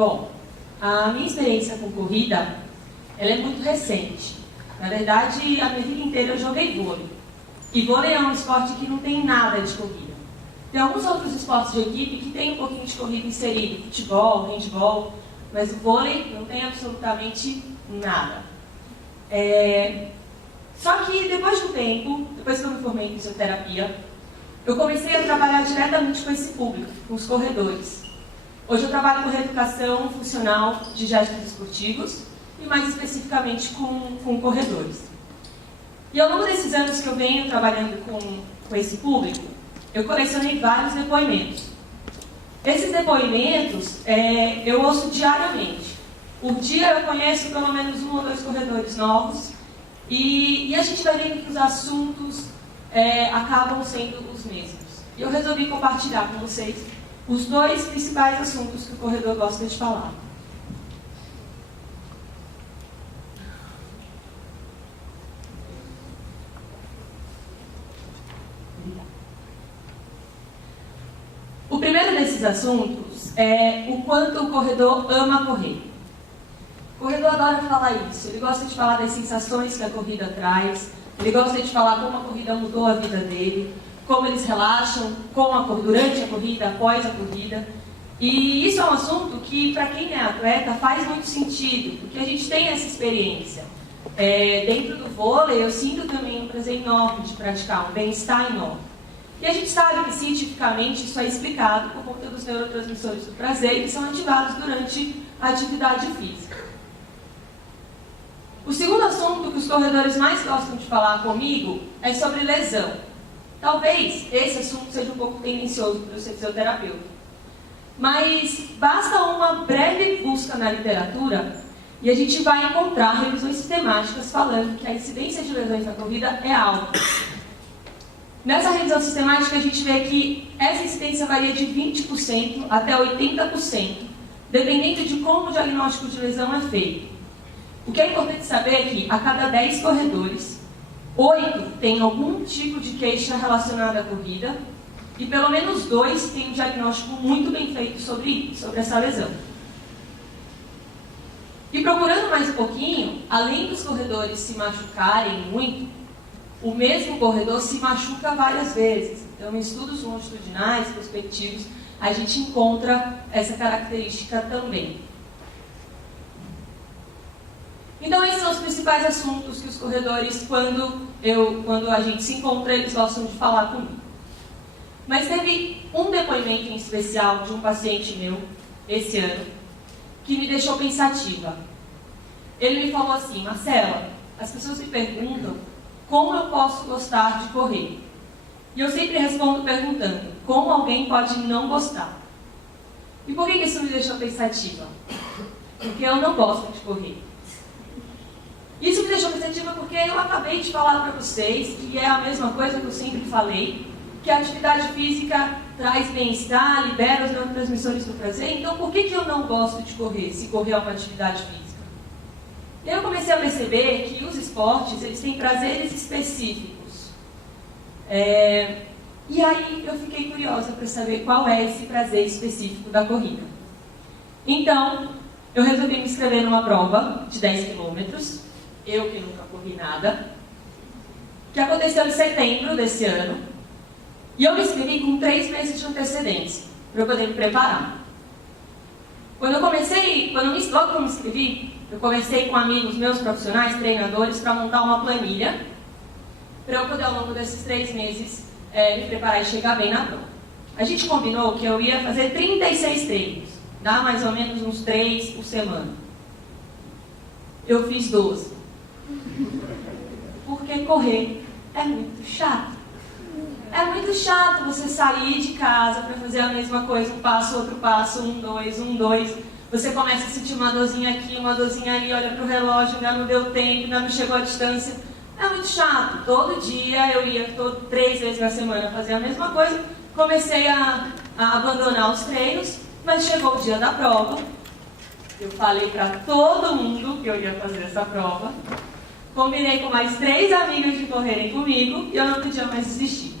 Bom, a minha experiência com corrida, ela é muito recente. Na verdade, a minha vida inteira eu joguei vôlei. E vôlei é um esporte que não tem nada de corrida. Tem alguns outros esportes de equipe que tem um pouquinho de corrida inserido, futebol, handball, mas o vôlei não tem absolutamente nada. Só que depois de um tempo, depois que eu me formei em fisioterapia, eu comecei a trabalhar diretamente com esse público, com os corredores. Hoje eu trabalho com reeducação funcional de gestos esportivos e mais especificamente com corredores. E ao longo desses anos que eu venho trabalhando com esse público, eu colecionei vários depoimentos. Esses depoimentos eu ouço diariamente. Por dia eu conheço pelo menos 1 ou 2 corredores novos e a gente vai vendo que os assuntos acabam sendo os mesmos. E eu resolvi compartilhar com vocês os 2 principais assuntos que o corredor gosta de falar. O primeiro desses assuntos é o quanto o corredor ama correr. O corredor adora falar isso, ele gosta de falar das sensações que a corrida traz, ele gosta de falar como a corrida mudou a vida dele, como eles relaxam durante a corrida, após a corrida. E isso é um assunto que, para quem é atleta, faz muito sentido, porque a gente tem essa experiência. Dentro do vôlei, eu sinto também um prazer enorme de praticar, um bem-estar enorme. E a gente sabe que, cientificamente, isso é explicado por conta dos neurotransmissores do prazer, que são ativados durante a atividade física. O segundo assunto que os corredores mais gostam de falar comigo é sobre lesão. Talvez esse assunto seja um pouco tendencioso para o ser fisioterapeuta. Mas basta uma breve busca na literatura e a gente vai encontrar revisões sistemáticas falando que a incidência de lesões na corrida é alta. Nessa revisão sistemática a gente vê que essa incidência varia de 20% até 80%, dependendo de como o diagnóstico de lesão é feito. O que é importante saber é que a cada 10 corredores, 8 têm algum tipo de queixa relacionada à corrida e pelo menos 2 têm um diagnóstico muito bem feito sobre essa lesão. E procurando mais um pouquinho, além dos corredores se machucarem muito, o mesmo corredor se machuca várias vezes. Então, em estudos longitudinais, prospectivos, a gente encontra essa característica também. Então, esses são os principais assuntos que os corredores, quando a gente se encontra, eles gostam de falar comigo. Mas teve um depoimento em especial de um paciente meu, esse ano, que me deixou pensativa. Ele me falou assim: Marcela, as pessoas me perguntam como eu posso gostar de correr. E eu sempre respondo perguntando, como alguém pode não gostar? E por que isso me deixou pensativa? Porque eu não gosto de correr. Isso me deixou pensativa porque eu acabei de falar para vocês, e é a mesma coisa que eu sempre falei, que a atividade física traz bem-estar, libera os neurotransmissores do prazer, então por que eu não gosto de correr, se correr é uma atividade física? E aí eu comecei a perceber que os esportes, eles têm prazeres específicos. E aí eu fiquei curiosa para saber qual é esse prazer específico da corrida. Então, eu resolvi me inscrever numa prova de 10 quilômetros, eu que nunca corri nada, que aconteceu em setembro desse ano, e eu me inscrevi com 3 meses de antecedência, para eu poder me preparar. Logo que eu me inscrevi, eu conversei com amigos meus profissionais, treinadores, para montar uma planilha, para eu poder, ao longo desses 3 meses, me preparar e chegar bem na prova. A gente combinou que eu ia fazer 36 treinos, dá mais ou menos uns 3 por semana. Eu fiz 12. Porque correr é muito chato. É muito chato você sair de casa para fazer a mesma coisa, um passo, outro passo, 1, 2, 1, 2. Você começa a sentir uma dorzinha aqui, uma dorzinha ali, olha para o relógio, ainda não deu tempo, ainda não chegou a distância. É muito chato. Todo dia eu ia 3 vezes na semana fazer a mesma coisa. Comecei a abandonar os treinos, mas chegou o dia da prova. Eu falei para todo mundo que eu ia fazer essa prova. Combinei com mais 3 amigas de correrem comigo e eu não podia mais desistir.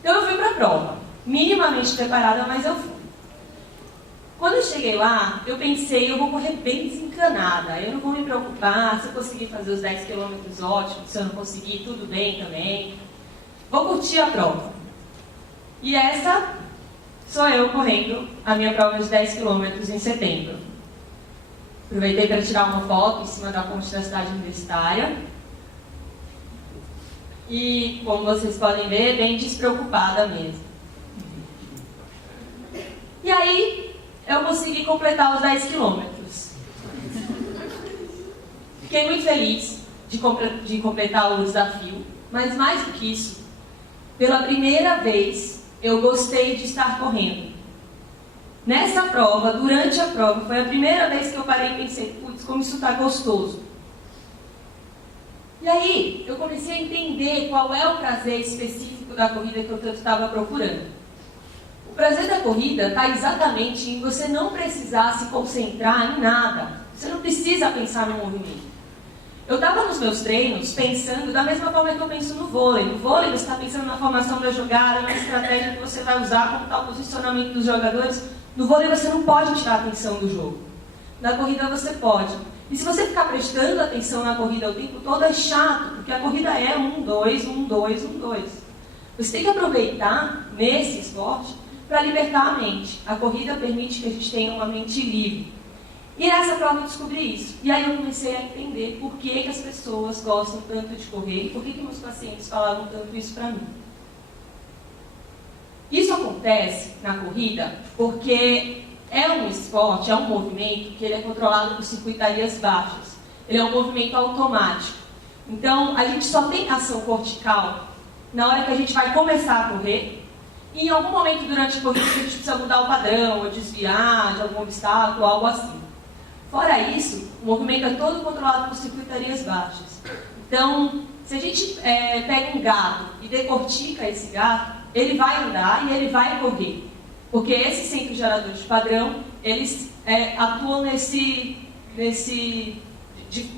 Então eu fui para a prova, minimamente preparada, mas eu fui. Quando eu cheguei lá, eu pensei, eu vou correr bem desencanada, eu não vou me preocupar, se eu conseguir fazer os 10 quilômetros, ótimo, se eu não conseguir, tudo bem também. Vou curtir a prova. E essa sou eu correndo a minha prova de 10 quilômetros em setembro. Aproveitei para tirar uma foto em cima da ponte da cidade universitária. E, como vocês podem ver, bem despreocupada mesmo. E aí, eu consegui completar os 10 quilômetros. Fiquei muito feliz de completar o desafio, mas mais do que isso, pela primeira vez, eu gostei de estar correndo. Nessa prova, durante a prova, foi a primeira vez que eu parei e pensei, putz, como isso está gostoso. E aí, eu comecei a entender qual é o prazer específico da corrida que eu tanto estava procurando. O prazer da corrida está exatamente em você não precisar se concentrar em nada. Você não precisa pensar no movimento. Eu estava nos meus treinos pensando da mesma forma que eu penso no vôlei. No vôlei você está pensando na formação da jogada, na estratégia que você vai usar, como está o posicionamento dos jogadores. No vôlei você não pode tirar a atenção do jogo. Na corrida você pode. E se você ficar prestando atenção na corrida o tempo todo, é chato, porque a corrida é 1, 2, 1, 2, 1, 2. Você tem que aproveitar nesse esporte para libertar a mente. A corrida permite que a gente tenha uma mente livre. E nessa prova eu descobri isso. E aí eu comecei a entender por que as pessoas gostam tanto de correr e por que meus pacientes falavam tanto isso para mim. Isso acontece na corrida porque é um esporte, é um movimento que ele é controlado por circuitarias baixas. Ele é um movimento automático. Então, a gente só tem ação cortical na hora que a gente vai começar a correr. E em algum momento durante a corrida a gente precisa mudar o padrão, ou desviar de algum obstáculo, algo assim. Fora isso, o movimento é todo controlado por circuitarias baixas. Então, se a gente pega um gato e decortica esse gato, ele vai andar e ele vai correr. Porque esses centros geradores de padrão, eles atuam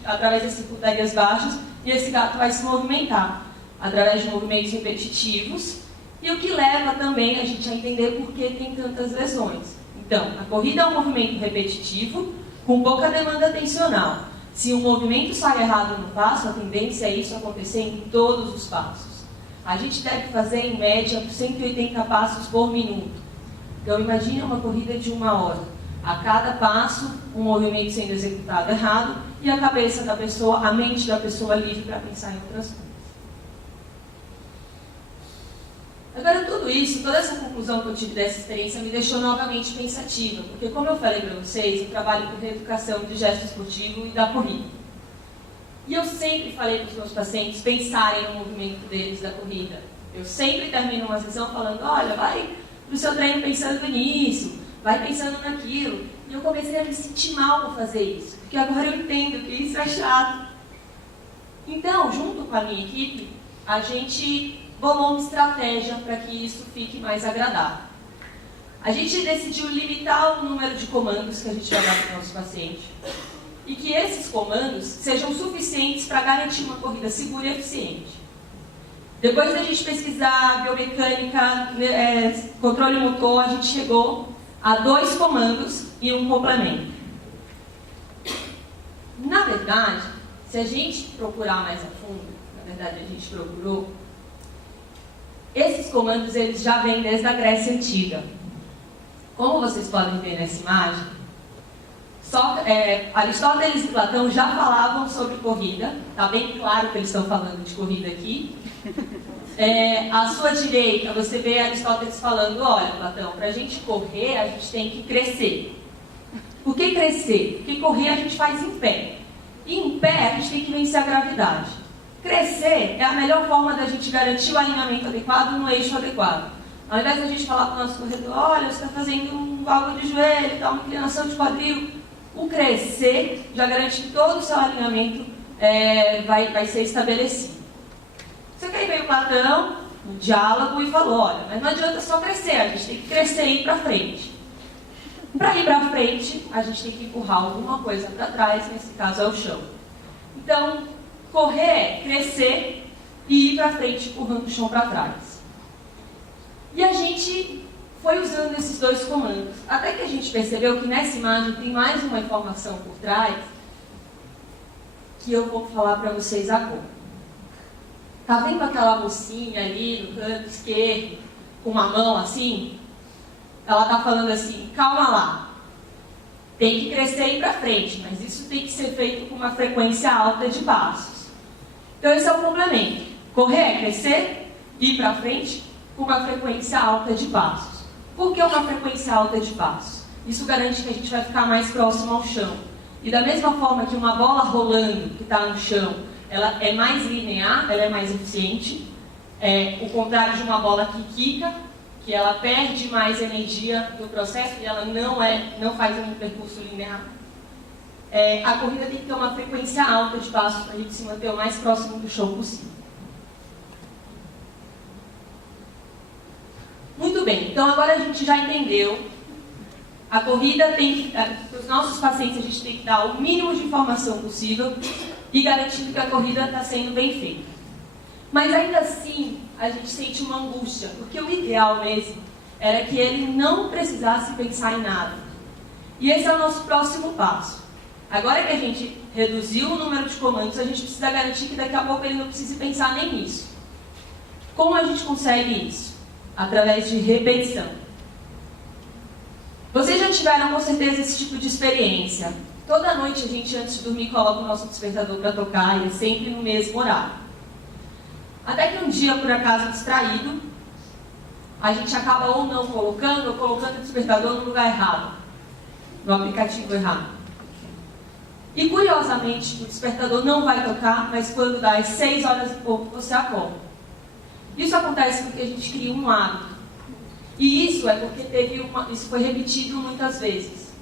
através das circuitarias baixas, e esse gato vai se movimentar através de movimentos repetitivos, e o que leva também a gente a entender por que tem tantas lesões. Então, a corrida é um movimento repetitivo, com pouca demanda atencional. Se um movimento sai errado no passo, a tendência é isso acontecer em todos os passos. A gente deve fazer, em média, 180 passos por minuto. Então, imagine uma corrida de 1 hora. A cada passo, um movimento sendo executado errado, e a cabeça da pessoa, a mente da pessoa livre para pensar em outras coisas. Agora, tudo isso, toda essa conclusão que eu tive dessa experiência me deixou novamente pensativa, porque, como eu falei para vocês, eu trabalho com reeducação de gesto esportivo e da corrida. E eu sempre falei para os meus pacientes pensarem no movimento deles da corrida. Eu sempre termino uma sessão falando, olha, vai para o seu treino pensando nisso, vai pensando naquilo. E eu comecei a me sentir mal por fazer isso, porque agora eu entendo que isso é chato. Então, junto com a minha equipe, a gente bolou uma estratégia para que isso fique mais agradável. A gente decidiu limitar o número de comandos que a gente vai dar para o nosso paciente e que esses comandos sejam suficientes para garantir uma corrida segura e eficiente. Depois da gente pesquisar biomecânica, controle motor, a gente chegou a 2 comandos e um complemento. Na verdade, se a gente procurar mais a fundo, na verdade a gente procurou, esses comandos eles já vêm desde a Grécia Antiga. Como vocês podem ver nessa imagem, Aristóteles e Platão já falavam sobre corrida. Está bem claro que eles estão falando de corrida aqui. À sua direita, você vê Aristóteles falando, olha, Platão, para a gente correr, a gente tem que crescer. Por que crescer? Porque correr a gente faz em pé. E em pé a gente tem que vencer a gravidade. Crescer é a melhor forma da gente garantir o alinhamento adequado no eixo adequado. Ao invés da gente falar para o nosso corredor, olha, você está fazendo um válvula de joelho, uma inclinação de quadril, o crescer já garante que todo o seu alinhamento vai ser estabelecido. Só que aí veio Platão, no diálogo, e falou, olha, mas não adianta só crescer, a gente tem que crescer e ir para frente. Para ir para frente, a gente tem que empurrar alguma coisa para trás, nesse caso é o chão. Então, correr é crescer e ir para frente empurrando o chão para trás. E a gente foi usando esses dois comandos. Até que a gente percebeu que nessa imagem tem mais uma informação por trás, que eu vou falar para vocês agora. Tá vendo aquela mocinha ali no canto esquerdo, com uma mão assim? Ela tá falando assim, calma lá. Tem que crescer e ir para frente, mas isso tem que ser feito com uma frequência alta de passos. Então esse é o complemento. Correr é crescer, ir para frente com uma frequência alta de passos. Por que uma frequência alta de passos? Isso garante que a gente vai ficar mais próximo ao chão. E da mesma forma que uma bola rolando que está no chão, ela é mais linear, ela é mais eficiente. O contrário de uma bola que quica, que ela perde mais energia no processo e ela não faz um percurso linear. A corrida tem que ter uma frequência alta de passos para a gente se manter o mais próximo do chão possível. Muito bem, então agora a gente já entendeu. A corrida tem que, para os nossos pacientes, a gente tem que dar o mínimo de informação possível e garantindo que a corrida está sendo bem feita. Mas ainda assim, a gente sente uma angústia, porque o ideal mesmo era que ele não precisasse pensar em nada. E esse é o nosso próximo passo. Agora que a gente reduziu o número de comandos, a gente precisa garantir que daqui a pouco ele não precise pensar nem nisso. Como a gente consegue isso? Através de repetição. Vocês já tiveram com certeza esse tipo de experiência. Toda noite a gente, antes de dormir, coloca o nosso despertador para tocar e é sempre no mesmo horário. Até que um dia, por acaso distraído, a gente acaba ou não colocando, ou colocando o despertador no lugar errado, no aplicativo errado. E curiosamente, o despertador não vai tocar, mas quando dá às 6 horas e pouco, você acorda. Isso acontece porque a gente cria um hábito. E isso é porque isso foi repetido muitas vezes.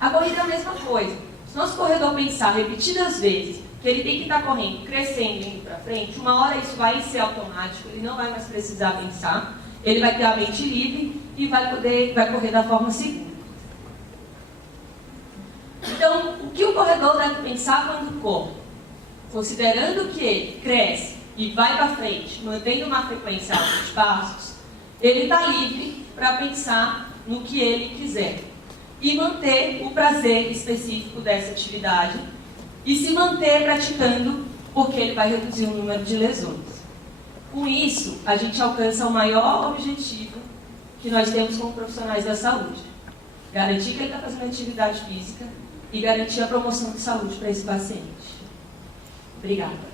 A corrida é a mesma coisa. Se nosso corredor pensar repetidas vezes que ele tem que estar correndo, crescendo, indo para frente, uma hora isso vai ser automático, ele não vai mais precisar pensar, ele vai ter a mente livre e vai correr da forma segura. Então, o que o corredor deve pensar quando corre? Considerando que ele cresce e vai para frente, mantendo uma frequência alta de passos, ele está livre para pensar no que ele quiser e manter o prazer específico dessa atividade e se manter praticando, porque ele vai reduzir o número de lesões. Com isso, a gente alcança o maior objetivo que nós temos como profissionais da saúde: garantir que ele está fazendo atividade física e garantir a promoção de saúde para esse paciente. Obrigada.